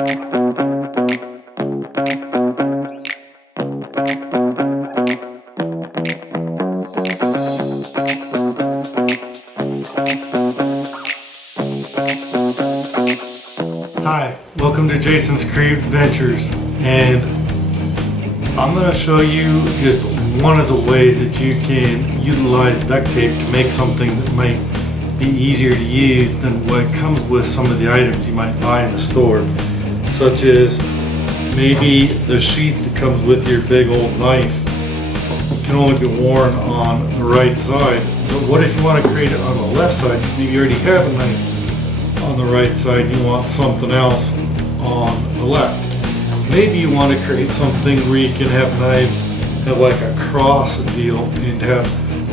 Hi, welcome to Jason's Creative Adventures, and I'm going to show you just one of the ways that you can utilize duct tape to make something that might be easier to use than what comes with some of the items you might buy in the store, such as maybe the sheath that comes with your big old knife can only be worn on the right side. But what if you want to create it on the left side? You already have a knife on the right side, you want something else on the left. Maybe you want to create something where you can have knives have like a cross deal and have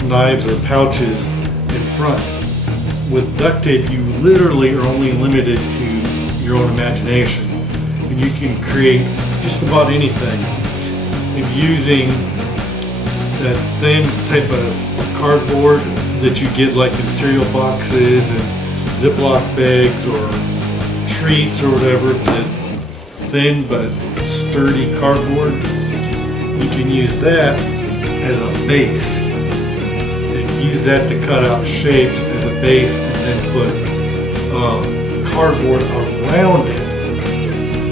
knives or pouches in front. With duct tape, you literally are only limited to your own imagination, and you can create just about anything. If using that thin type of cardboard that you get like in cereal boxes and Ziploc bags or treats or whatever, that thin but sturdy cardboard, you can use that as a base and use that to cut out shapes as a base, and then put cardboard around it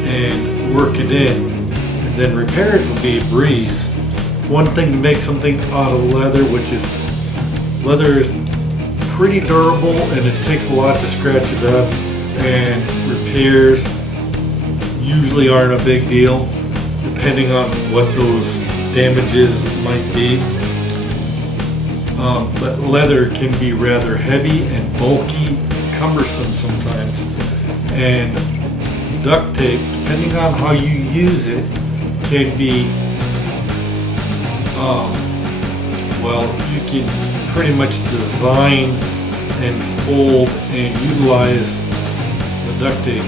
and work it in, and then repairs will be a breeze. It's one thing to make something out of leather, which is leather is pretty durable and it takes a lot to scratch it up, and repairs usually aren't a big deal depending on what those damages might be. But leather can be rather heavy and bulky, cumbersome sometimes, and duct tape, depending on how you use it, can be well, you can pretty much design and fold and utilize the duct tape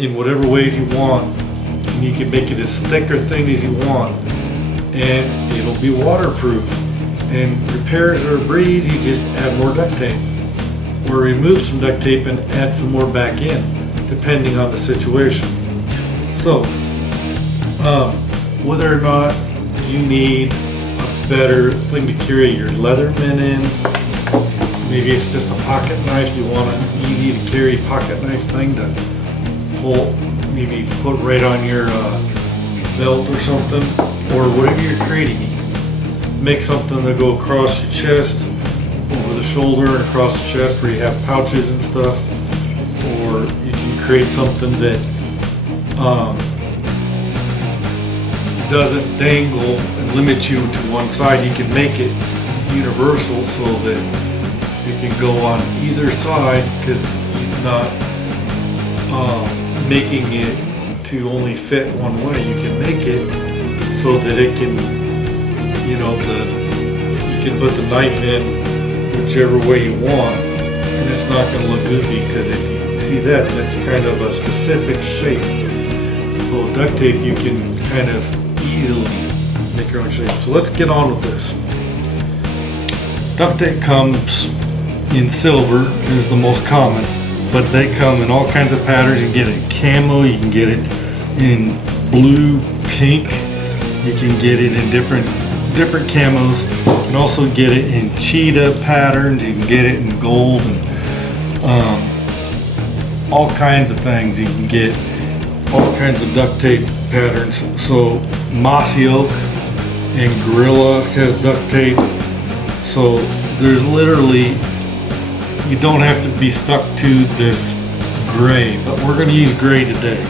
in whatever ways you want, and you can make it as thick or thin as you want, and it'll be waterproof. And repairs are a breeze, you just add more duct tape or remove some duct tape and add some more back in, depending on the situation. So whether or not you need a better thing to carry your Leatherman in, maybe it's just a pocket knife, you want an easy to carry pocket knife thing to pull, maybe put right on your belt or something, or whatever you're creating. You can make something that go across your chest, over the shoulder, and across the chest where you have pouches and stuff, or you can create something that doesn't dangle and limit you to one side. You can make it universal so that it can go on either side, because you're not making it to only fit one way. You can make it so that it can, you know, you can put the knife in whichever way you want, and it's not going to look goofy, because if you see that, that's kind of a specific shape. So with duct tape, you can kind of easily make your own shape. So let's get on with this. Duct tape comes in silver, is the most common, but they come in all kinds of patterns. You can get it in camo, you can get it in blue, pink, you can get it in different camos. You can also get it in cheetah patterns, you can get it in gold, and all kinds of things. You can get all kinds of duct tape patterns. So mossy oak and gorilla has duct tape. So there's literally, you don't have to be stuck to this gray, but we're going to use gray today.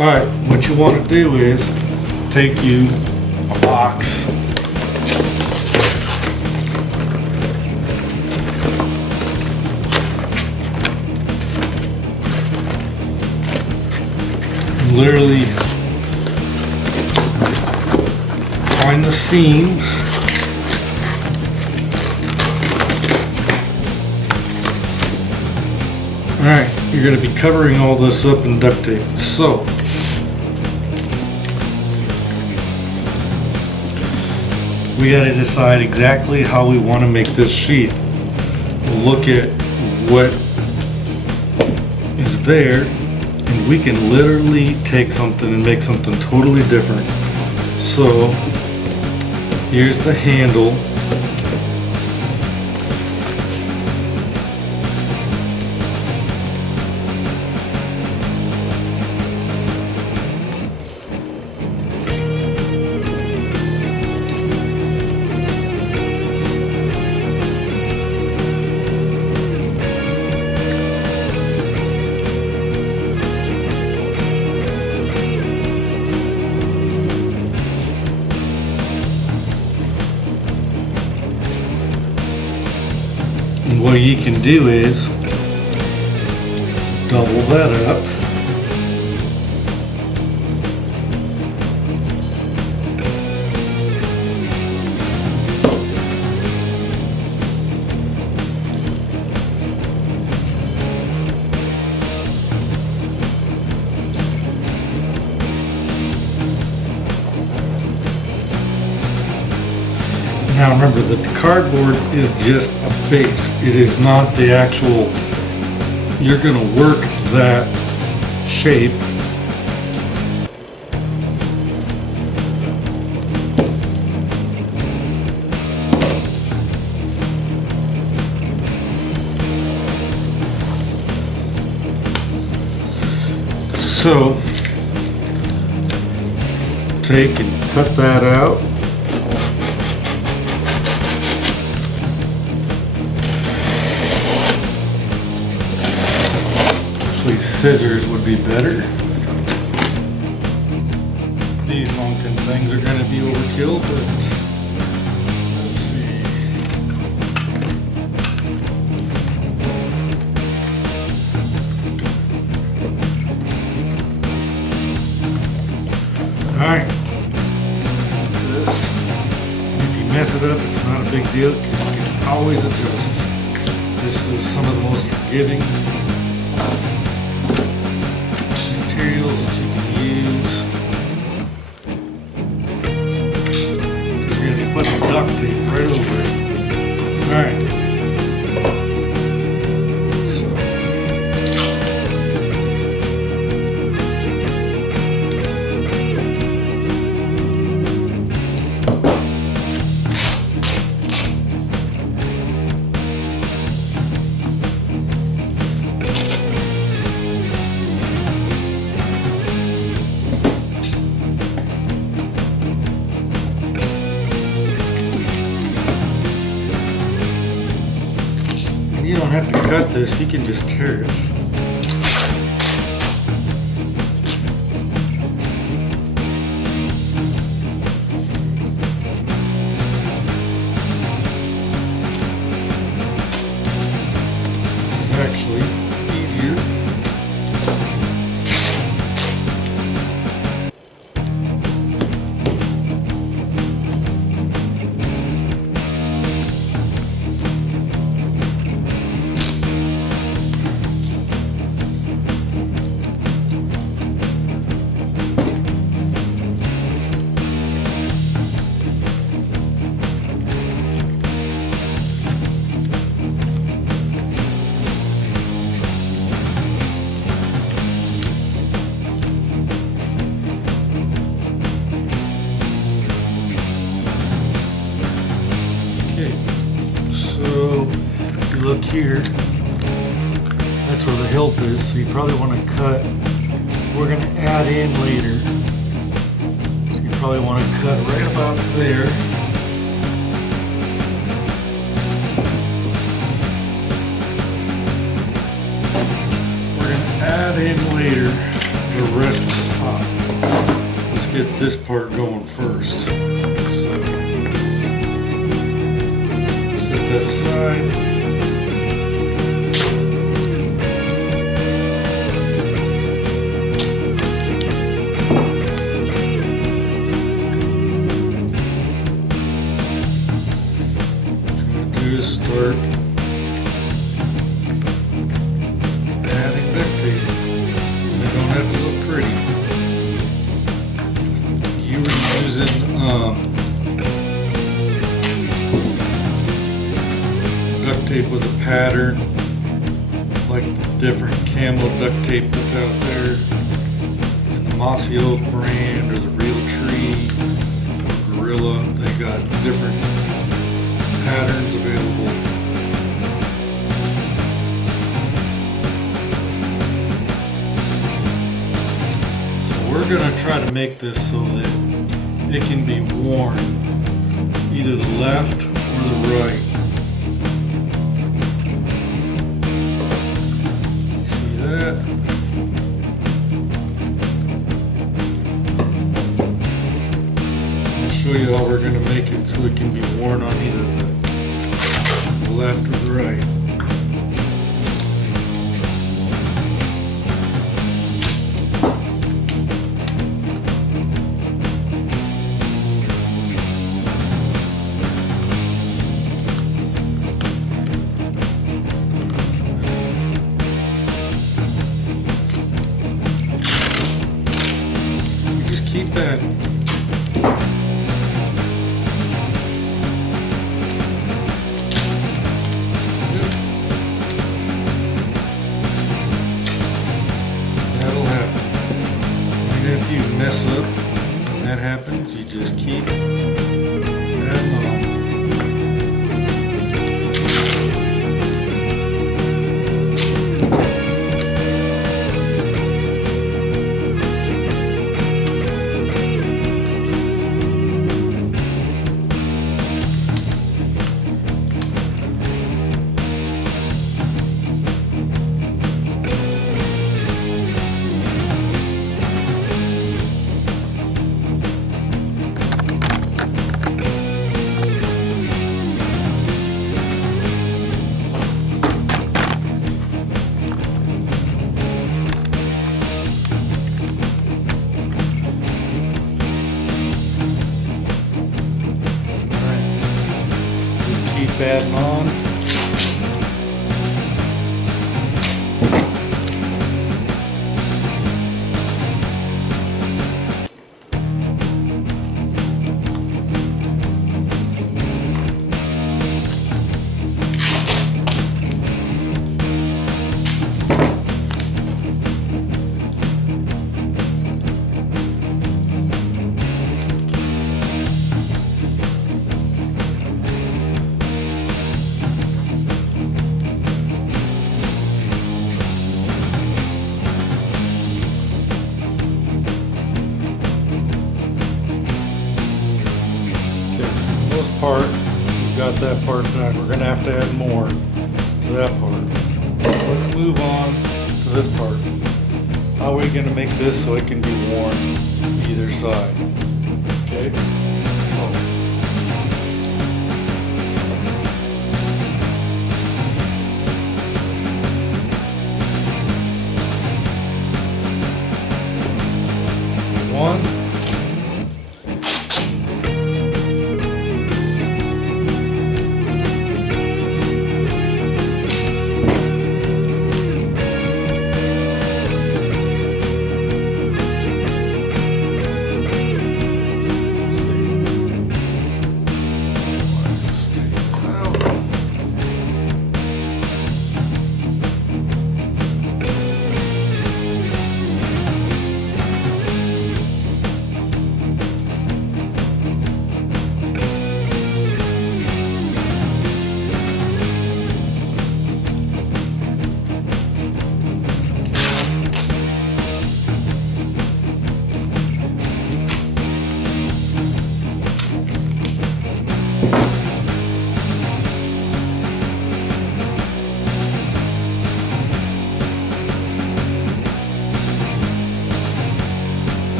Alright, what you want to do is take you a box, literally find the seams, alright, you're going to be covering all this up in duct tape. So we got to decide exactly how we want to make this sheath. We'll look at what is there and we can literally take something and make something totally different. So here's the handle. And what you can do is double that up. Now remember that the cardboard is just a base. It is not the actual, you're going to work that shape. So take and cut that out. Scissors would be better. These honking things are going to be overkill, but let's see. Alright. If you mess it up, it's not a big deal because you can always adjust. This is some of the most forgiving materials that you can use. You're going to be putting duct tape right over it. Alright. You don't have to cut this, you can just tear it. It's actually easier. Look here, that's where the help is, so you probably want to cut. We're going to add in later, so you probably want to cut right about there. We're going to add in later the rest of the top. Let's get this part going first. So set that aside. Start adding duct tape. They don't have to look pretty. You were using duct tape with a pattern, like the different camo duct tape that's out there. mossy oak brand or the real tree or gorilla. They got different patterns available. So we're gonna try to make this so that it can be worn either the left or the right. See that? I'll show you how we're going to make it so it can be worn on either the left or the right. Keep that. That'll happen. And if you mess up, when that happens, you just keep adding on. Keep adding on. Part, we've got that part done. We're going to have to add more to that part. Let's move on to this part. How are we going to make this so it can be worn either side? Okay? One.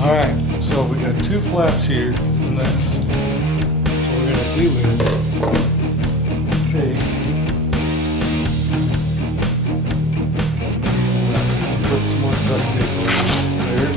Alright, so we got two flaps here in this. So what we're going to do is take, put some more duct tape on there.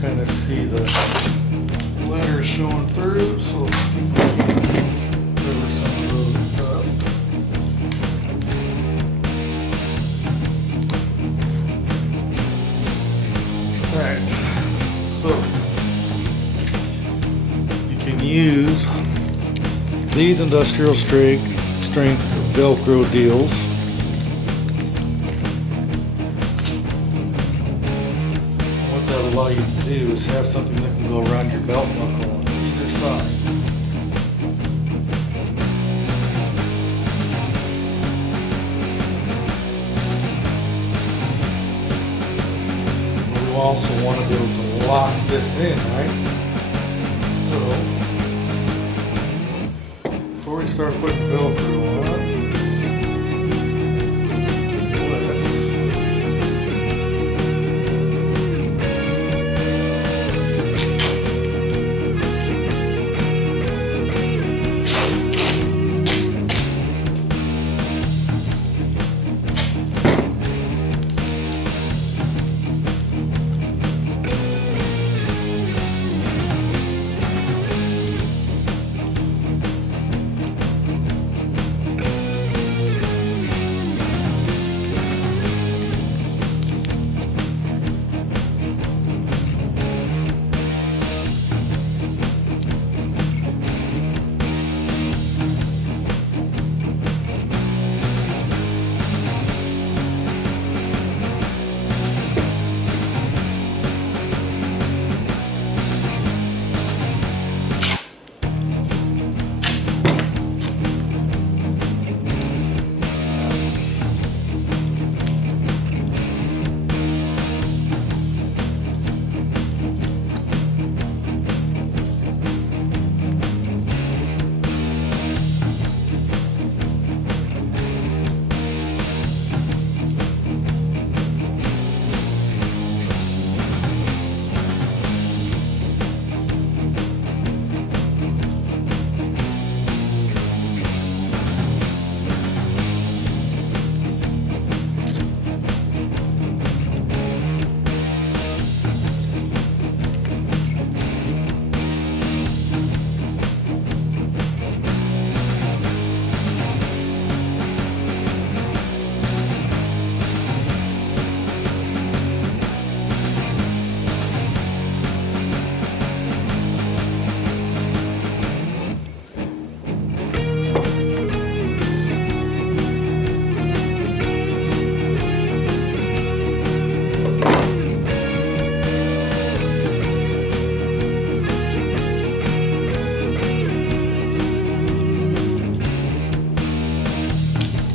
Kind of see the letters showing through, so cover some of those up. Alright, so you can use these industrial strength Velcro deals. Allow you to do is have something that can go around your belt buckle on either side. But we also want to be able to lock this in, right? So before we start putting Velcro on,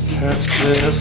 attach this.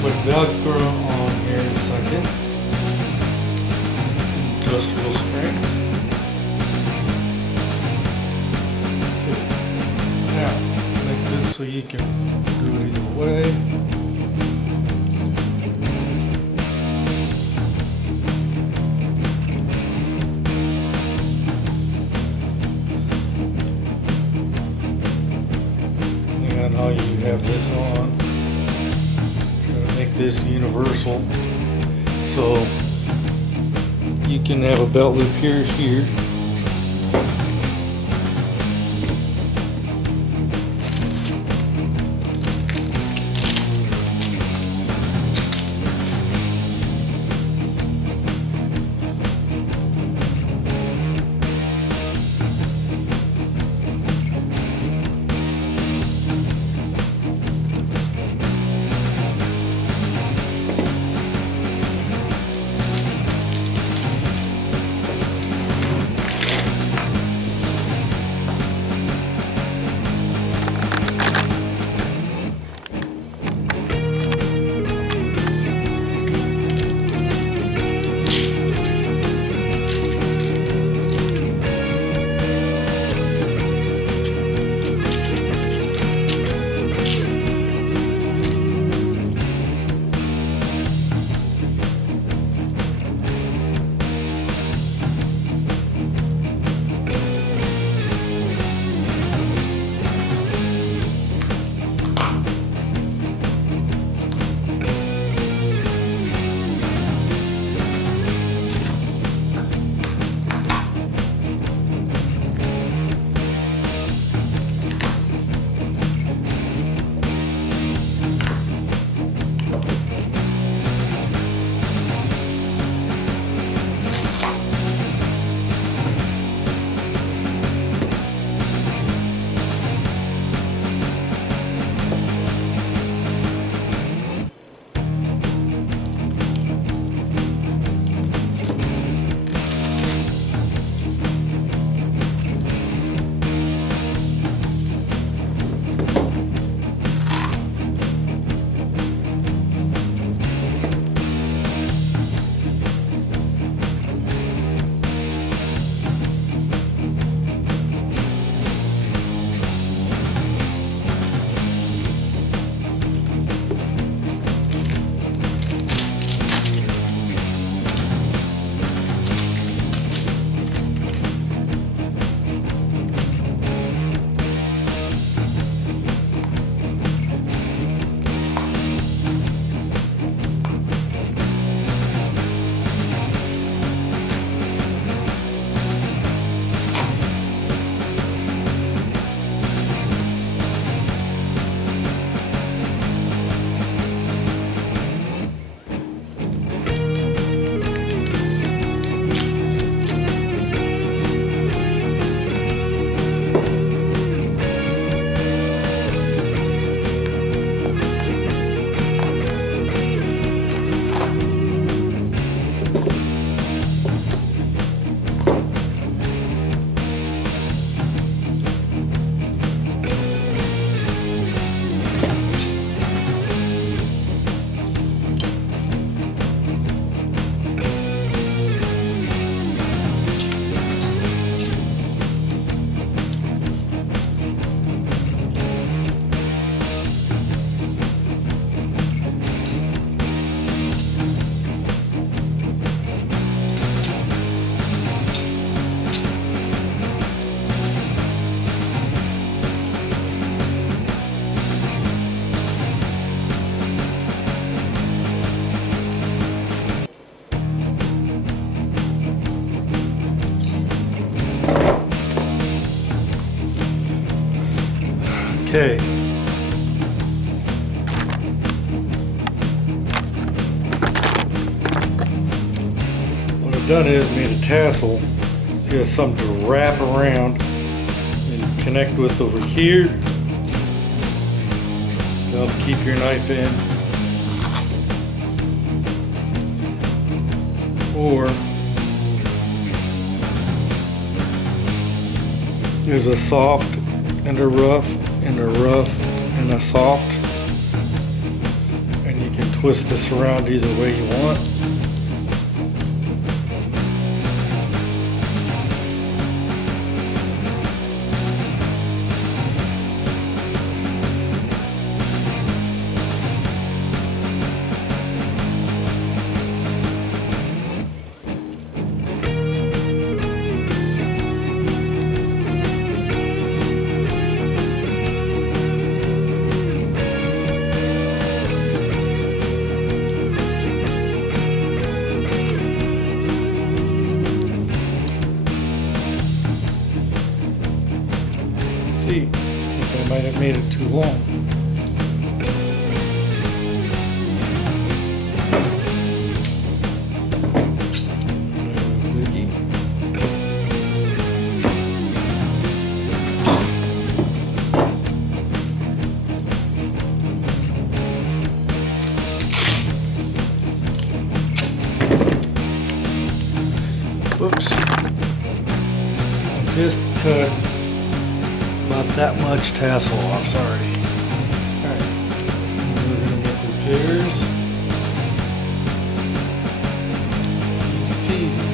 Put Velcro on here in a second. Industrial strength. Okay. Now, make this so you can do it either way. And how you have this on. Make this universal, so you can have a belt loop here, Okay. What I've done is made a tassel so you have something to wrap around and connect with over here to help keep your knife in. Or there's a soft and a rough and a rough and a soft, and you can twist this around either way you want. See, I think I might have made it too long. Whoops. I just cut about that much tassel off, sorry. Alright, we're going to make repairs. Easy peasy.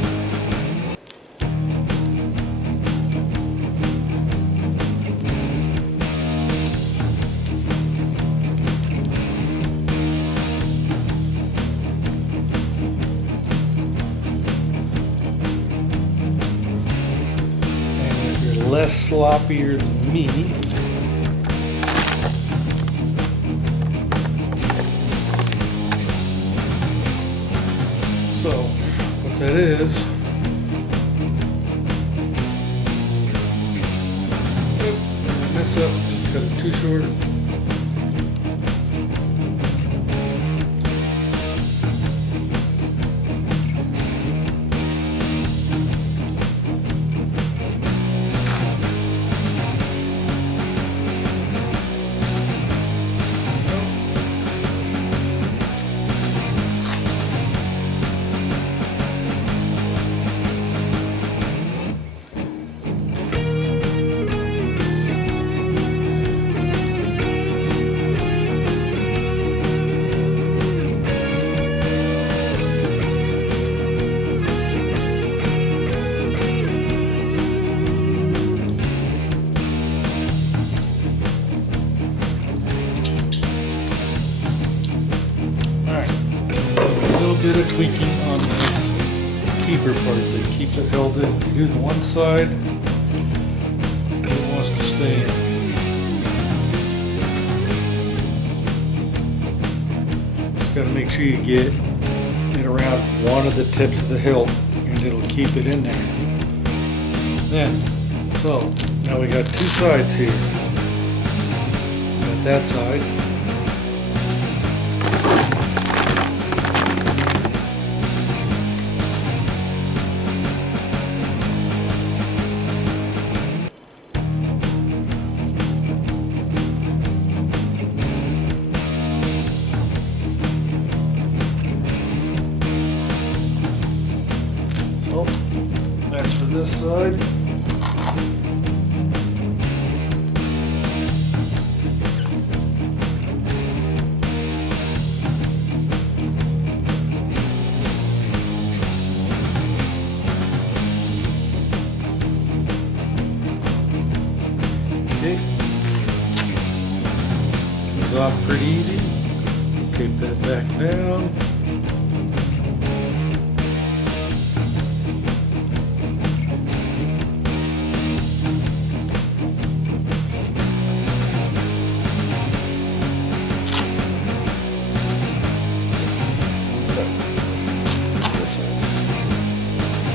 And if you're less sloppier than me, so what that is, mess up, cut it too short. Bit of tweaking on this keeper part that keeps it held in. You do the one side, it wants to stay in. Just got to make sure you get it around one of the tips of the hilt, and it'll keep it in there. Then, so now we got two sides here. Got that side. That's for this side. Okay. Comes off pretty easy. Tape that back down.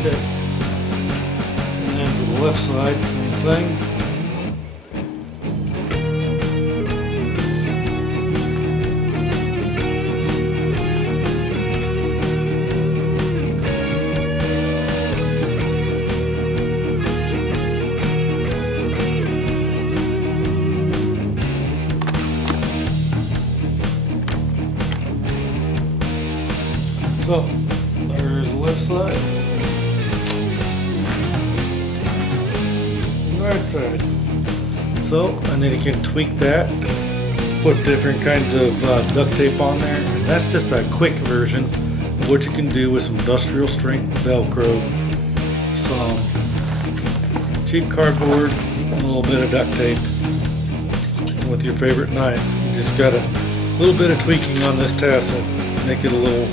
Okay. And then for the left side, same thing. So there's the left side, right side. So, and then you can tweak that, put different kinds of duct tape on there. And that's just a quick version of what you can do with some industrial strength Velcro, some cheap cardboard, and a little bit of duct tape with your favorite knife. You just got a little bit of tweaking on this tassel, make it a little,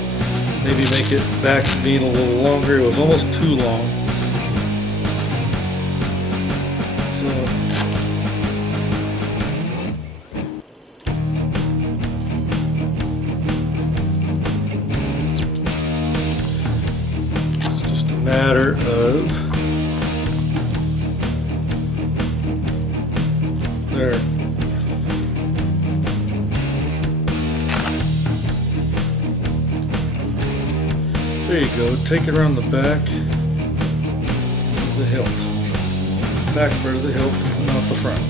maybe make it back to being a little longer. It was almost too long. So it's just a matter of there. There you go. Take it around the back of the hilt. Back part of the hilt, not the front.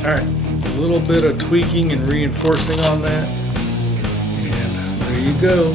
Alright, a little bit of tweaking and reinforcing on that. And there you go.